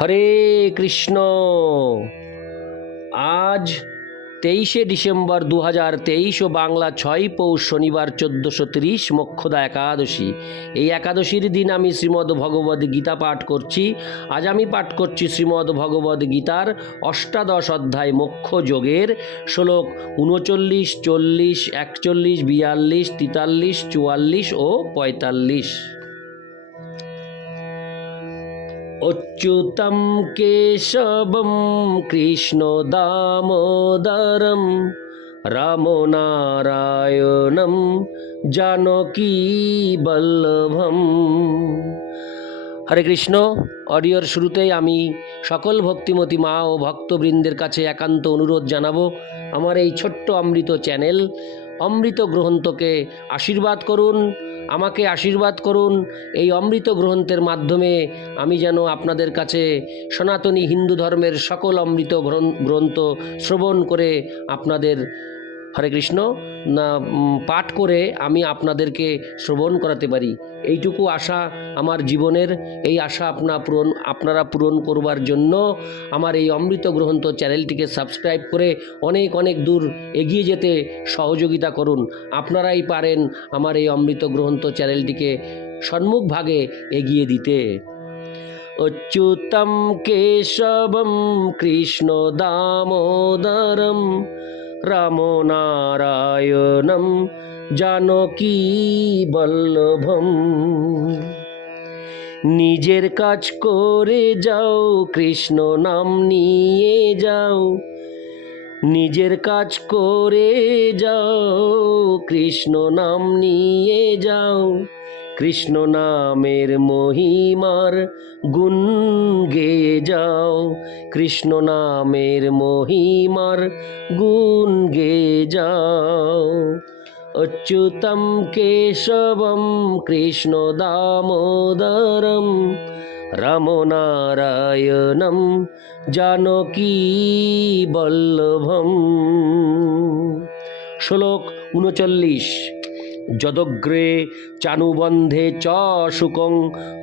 হরে কৃষ্ণ। আজ তেইশে ডিসেম্বর দু হাজার তেইশ ও বাংলা ছয় পৌষ শনিবার চোদ্দোশো তিরিশ মোক্ষদা একাদশী। এই একাদশীর দিন আমি শ্রীমদ্ ভগবদ গীতা পাঠ করছি। আজ আমি পাঠ করছি শ্রীমদ্ ভগবদ গীতার অষ্টাদশ অধ্যায় মোক্ষ যোগের। শ্লোক উনচল্লিশ, চল্লিশ, একচল্লিশ, বিয়াল্লিশ, তেতাল্লিশ, চুয়াল্লিশ ও পঁয়তাল্লিশ। কৃষ্ণ দামোদরম রাম নারায়ণম জানকী বল্লভম। হরে কৃষ্ণ, অডিওর শুরুতেই আমি সকল ভক্তিমতী মা ও ভক্তবৃন্দের কাছে একান্ত অনুরোধ জানাব, আমার এই ছোট্ট অমৃত চ্যানেল অমৃত গ্রন্থকে আশীর্বাদ করুন আমাকে আশীর্বাদ করুন এই অমৃত গ্রন্থের মাধ্যমে আমি যেন আপনাদের কাছে সনাতনী হিন্দু ধর্মের সকল অমৃত গ্রন্থ শ্রবণ করে আপনাদের হরে কৃষ্ণ পাঠ করে আমি আপনাদেরকে শ্রবণ করাতে পারি। এইটুকু আশা আমার জীবনের, এই আশা আপনা পূরণ, আপনারা পূরণ করবার জন্য আমার এই অমৃত গ্রন্থ চ্যানেলটিকে সাবস্ক্রাইব করে অনেক অনেক দূর এগিয়ে যেতে সহযোগিতা করুন। আপনারাই পারেন আমার এই অমৃত গ্রন্থ চ্যানেলটিকে সম্মুখ ভাগে এগিয়ে দিতে। অচ্যুতম কেশবম কৃষ্ণ দামোদরম রাম নারায়ণম জানকী বল্লভম নিজের কাজ করে যাও, কৃষ্ণ নাম নিয়ে যাও। নিজের কাজ করে যাও, কৃষ্ণ নাম নিয়ে যাও। কৃষ্ণ নামের মহিমার গুণ গেয়ে যাও। কৃষ্ণ নামের মহিমার গুণ গেয়ে যাও। অচ্যুতম কেশবম কৃষ্ণ দামোদরম রাম নারায়ণম জানকী বল্লভম। শ্লোক উনচল্লিশ। যদগ্রে চানুবন্ধে চ শুকং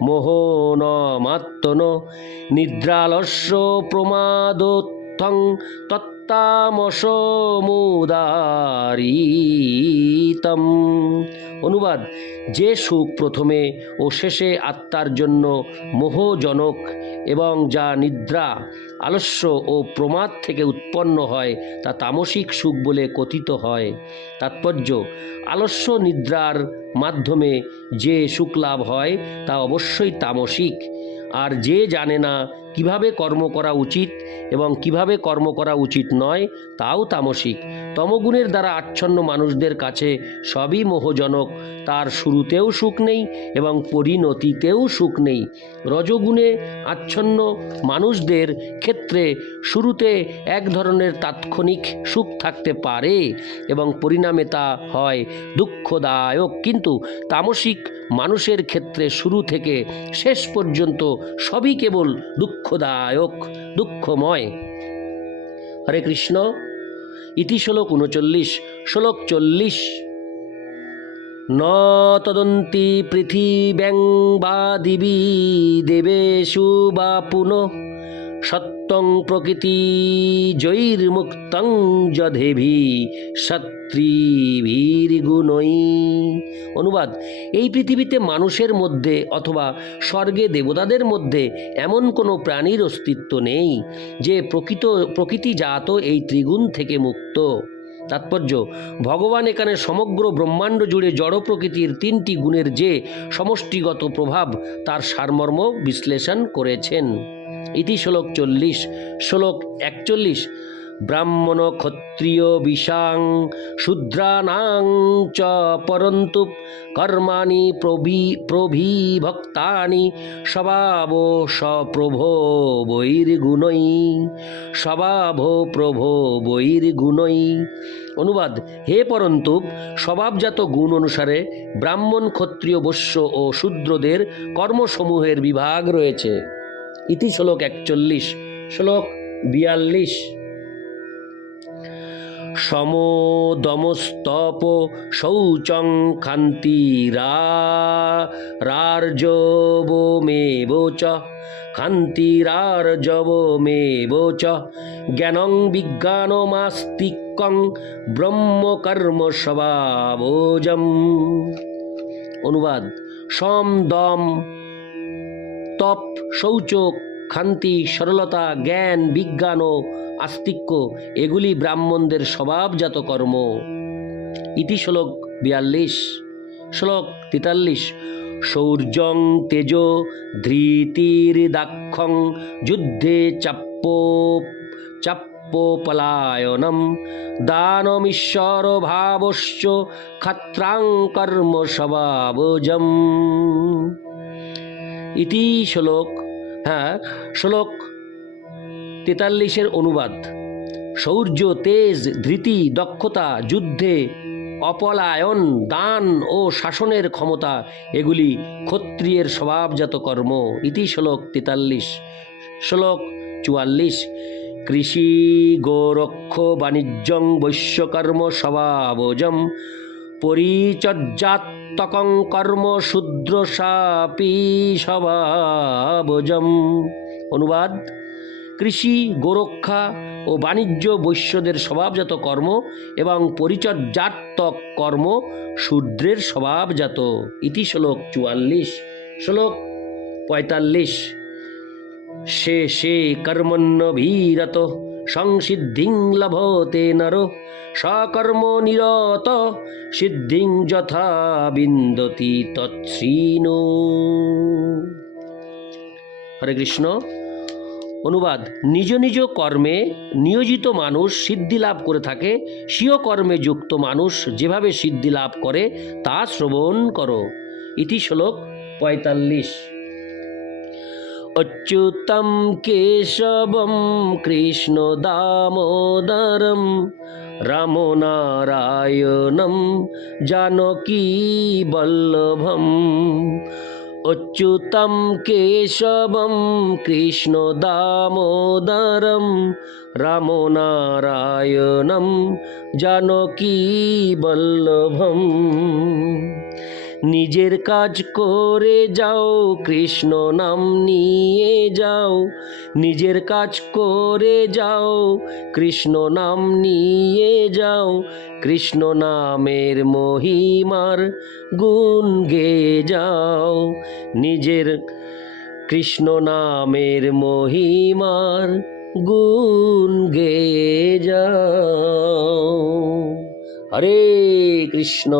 মোহনমাত্তন। নিদ্রালস্য প্রমাদোত্থং তত্তামসমুদারিতম অনুবাদ, যে সুখ প্রথমে ও শেষে আত্মার জন্য মোহজনক এবং যা নিদ্রা, আলস্য ও প্রমাদ থেকে উৎপন্ন হয়, তা তামসিক সুখ বলে কথিত হয়। তাৎপর্য, আলস্য নিদ্রার মাধ্যমে যে সুখ লাভ হয়, তা অবশ্যই তামসিক। আর যে জানে না কীভাবে কর্ম করা উচিত এবং কীভাবে কর্ম করা উচিত নয়, তাও তামসিক। তমগুণের দ্বারা আচ্ছন্ন মানুষদের কাছে সবই মোহজনক, তার শুরুতেও সুখ নেই এবং পরিণতিতেও সুখ নেই। রজগুণে আচ্ছন্ন মানুষদের ক্ষেত্রে শুরুতে এক ধরনের তাৎক্ষণিক সুখ থাকতে পারে এবং পরিণামে তা হয় দুঃখদায়ক। কিন্তু তামসিক মানুষের ক্ষেত্রে শুরু থেকে শেষ পর্যন্ত সবই কেবল দুঃখদায়ক, দুঃখময়। হরে কৃষ্ণ, ইতি শ্লোক উনচল্লিশ, শ্লোক চল্লিশ। ন তদন্তি পৃথিব্যাং বা দিবি দেবেশু বা পুনঃ সত্যং প্রকৃতি জৈর্মুক্তং যধেভি সত্রীভীর্গুণই অনুবাদ, এই পৃথিবীতে মানুষের মধ্যে অথবা স্বর্গে দেবতাদের মধ্যে এমন কোনো প্রাণীর অস্তিত্ব নেই যে প্রকৃত, প্রকৃতিজাত এই ত্রিগুণ থেকে মুক্ত। তাৎপর্য, ভগবান এখানে সমগ্র ব্রহ্মাণ্ড জুড়ে জড় প্রকৃতির তিনটি গুণের যে সমষ্টিগত প্রভাব তার সারমর্ম বিশ্লেষণ করেছেন। ইতি শ্লোক চল্লিশ। শ্লোক একচল্লিশ। ব্রাহ্মণ ক্ষত্রিয় বিশাং শূদ্রানাং চ পরন্তু কর্মাণি প্রভি প্রভিভক্তানি স্বভাব সপ্রভো বৈর্গুণই স্বভাব প্রভো বৈর্গুণই অনুবাদ, হে পরন্তু, স্বভাবজাত গুণ অনুসারে ব্রাহ্মণ ক্ষত্রিয় বৈশ্য ও শূদ্রদের কর্মসমূহের বিভাগ রয়েছে। ইতি শ্লোক একচল্লিশ, শ্লোক বিয়াল্লিশ। সমদমস্তপ শৌচং খান্তিরা রার্যবমেব চ খান্তিরার্যবমেব চ, জ্ঞানং বিজ্ঞানমাস্তিকং ব্রহ্মকর্ম স্বভাবোজম অনুবাদ, সম দম তপ, শৌচ, খান্তি, সরলতা, জ্ঞান, বিজ্ঞান ও আস্তিক্য, এগুলি ব্রাহ্মণদের স্বভাবজাত কর্ম। ইতি শ্লোক বিয়াল্লিশ। শ্লোক তেতাল্লিশ। শৌর্যং তেজ ধৃতির্দাক্ষং যুদ্ধে চাপ্প চাপ্পপলায়নম দানমীশ্বর ভাবশ্চ ক্ষত্রাং কর্ম স্বভাবজম। ইতি শ্লোক হ্যাঁ শ্লোক তেতাল্লিশের অনুবাদ। শৌর্য তেজ, ধৃতি, দক্ষতা, যুদ্ধে অপলায়ন, দান ও শাসনের ক্ষমতা, এগুলি ক্ষত্রিয়ের স্বভাবজাত কর্ম। ইতি শ্লোক তেতাল্লিশ, শ্লোক চুয়াল্লিশ, কৃষি, গোরক্ষ, বাণিজ্যং, বৈশ্যকর্ম, স্বভাবজম পরিচর্যাত্মকং কর্ম শূদ্রসাপি স্বভাবজম। অনুবাদ, কৃষি, গোরক্ষা ও বাণিজ্য বৈশ্যদের স্বভাবজাত কর্ম এবং পরিচর্যাত্মক কর্ম শূদ্রের স্বভাবজাত। ইতি শ্লোক চুয়াল্লিশ। শ্লোক পঁয়তাল্লিশ। সে সে কর্মণ্যভীরত সংসিদ্ধিং লভতে নর, সকর্ম নিরত, সিদ্ধিং যথা বিন্দতি তৎশ্রীনু হরে কৃষ্ণ। অনুবাদ, নিজ নিজ কর্মে নিয়োজিত মানুষ সিদ্ধি লাভ করে থাকে, স্বীয় কর্মে যুক্ত মানুষ যেভাবে সিদ্ধি লাভ করে, তা শ্রবণ করো। ইতি শ্লোক পঁয়তাল্লিশ। অচ্যুতম কেশবম কৃষ্ণ দামোদরম রাম নারায়ণম জানকী বল্লভম অচ্যুতম কেশবম নিজের কাজ করে যাও, কৃষ্ণ নাম নিয়ে যাও। নিজের কাজ করে যাও, কৃষ্ণ নাম নিয়ে যাও। কৃষ্ণ নামের মহিমার গুণ গে যাও। নিজের কৃষ্ণ নামের মহিমার গুণ গে যাও। হরে কৃষ্ণ।